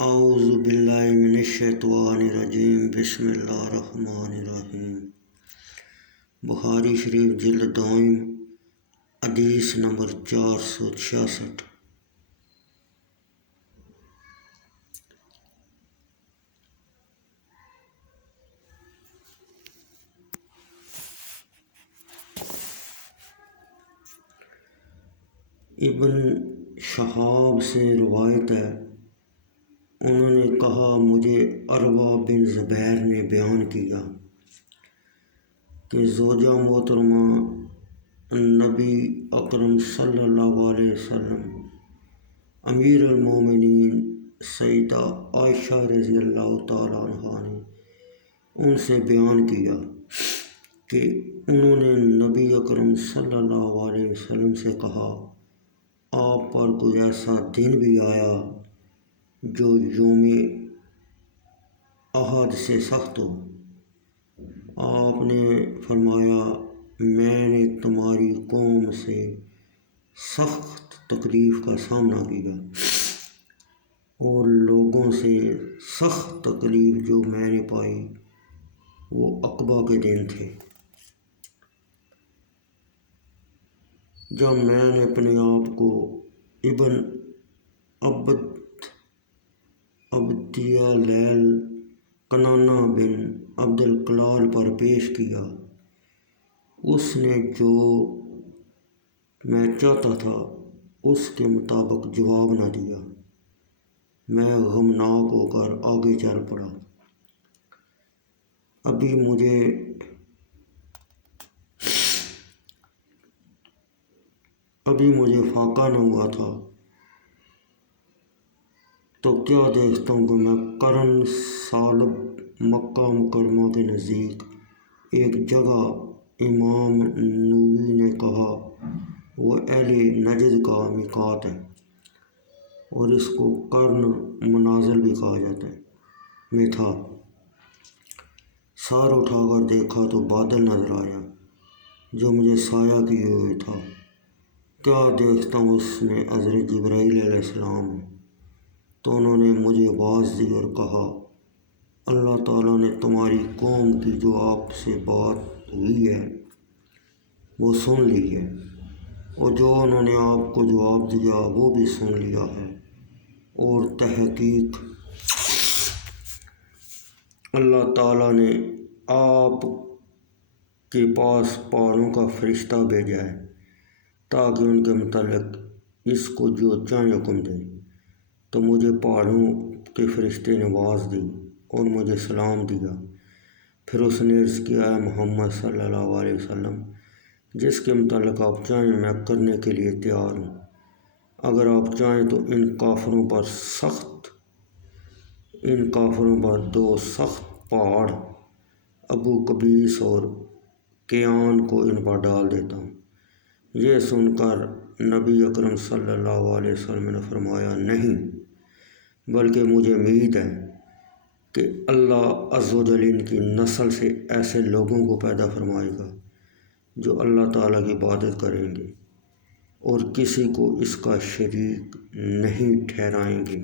اعوذ باللہ من الشیطان الرجیم بسم اللہ الرحمن الرحیم۔ بخاری شریف جلد دوم حدیث نمبر 466۔ ابن شہاب سے روایت ہے، انہوں نے کہا مجھے عروہ بن زبیر نے بیان کیا کہ زوجہ محترمہ نبی اکرم صلی اللہ علیہ وسلم امیر المومنین سیدہ عائشہ رضی اللہ تعالیٰ عنہا نے ان سے بیان کیا کہ انہوں نے نبی اکرم صلی اللہ علیہ وسلم سے کہا، آپ پر کوئی ایسا دن بھی آیا جو یوم احد سے سخت ہو؟ آپ نے فرمایا، میں نے تمہاری قوم سے سخت تکلیف کا سامنا کیا اور لوگوں سے سخت تکلیف جو میں نے پائی وہ عقبہ کے دن تھے، جب میں نے اپنے آپ کو ابن عبدیہ لیل کنانہ بن عبد القلال پر پیش کیا۔ اس نے جو میں چاہتا تھا اس کے مطابق جواب نہ دیا۔ میں غمناک ہو کر آگے چل پڑا۔ ابھی مجھے فاقہ نہ ہوا تھا تو کیا دیکھتا ہوں کہ میں قرن ثعلب مکہ مکرمہ کے نزدیک ایک جگہ امام نووی نے کہا وہ اہل نجد کا میقات ہے اور اس کو قرن منازل بھی کہا جاتا ہے میں تھا۔ سار اٹھا کر دیکھا تو بادل نظر آیا جو مجھے سایہ کیے ہوئے تھا۔ کیا دیکھتا ہوں اس میں حضرت جبرائیل علیہ السلام ہے۔ تو انہوں نے مجھے آواز دی اور کہا، اللہ تعالیٰ نے تمہاری قوم کی جو آپ سے بات ہوئی ہے وہ سن لی ہے، اور جو انہوں نے آپ کو جواب دیا وہ بھی سن لیا ہے، اور تحقیق اللہ تعالیٰ نے آپ کے پاس پہاڑوں کا فرشتہ بھیجا ہے تاکہ ان کے متعلق اس کو جو چاہیں حکم دیں۔ تو مجھے پہاڑوں کے فرشتے نے آواز دی اور مجھے سلام دیا۔ پھر اس نے عرض کیا، اے محمد صلی اللہ علیہ وسلم، جس کے متعلق آپ چاہیں میں کرنے کے لیے تیار ہوں۔ اگر آپ چاہیں تو ان کافروں پر 2 سخت پہاڑ ابو قبیس اور کیان کو ان پر ڈال دیتا ہوں۔ یہ سن کر نبی اکرم صلی اللہ علیہ وسلم نے فرمایا، نہیں، بلکہ مجھے امید ہے کہ اللہ عز و جل ان کی نسل سے ایسے لوگوں کو پیدا فرمائے گا جو اللہ تعالیٰ کی عبادت کریں گے اور کسی کو اس کا شریک نہیں ٹھہرائیں گے۔